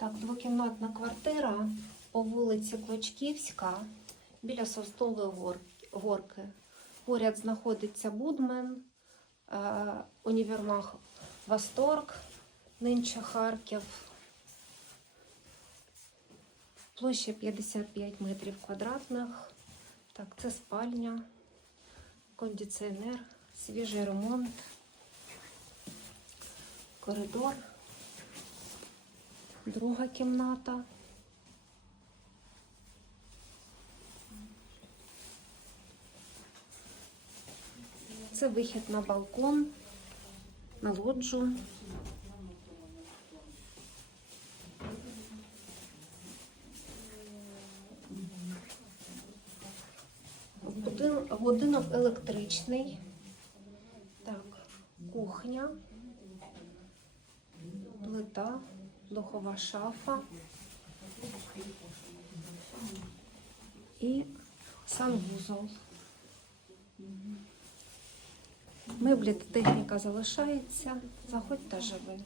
Так, двокімнатна квартира по вулиці Клочківська біля Соснової гор- горки. Поряд знаходиться Будмен, е, універмаг Восторг, нинче Харків. Площа 55 метрів квадратних. Так, це спальня, кондиціонер, свіжий ремонт, коридор, друга кімната. Це вихід на балкон, на лоджу. Будинок електричний. Так, кухня, плита, духова шафа і санвузол. Меблі та техніка залишається. Заходь та живи.